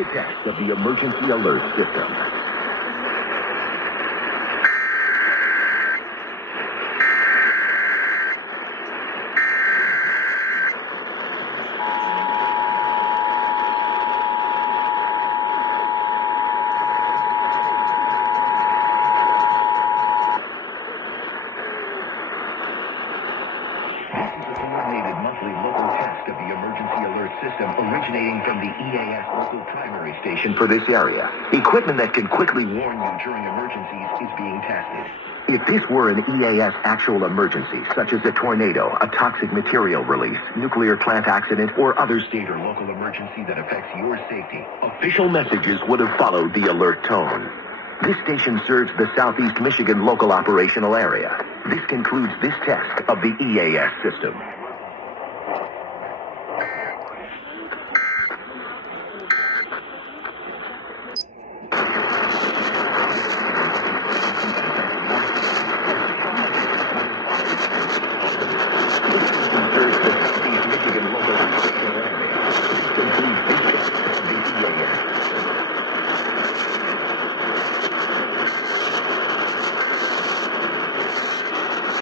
the test of the emergency alert system. System originating from the EAS local primary station for this area. Equipment that can quickly warn you during emergencies is being tested. If this were an EAS actual emergency, such as a tornado, a toxic material release, nuclear plant accident, or other state or local emergency that affects your safety, official messages would have followed the alert tone. This station serves the Southeast Michigan local operational area. This concludes this test of the EAS system.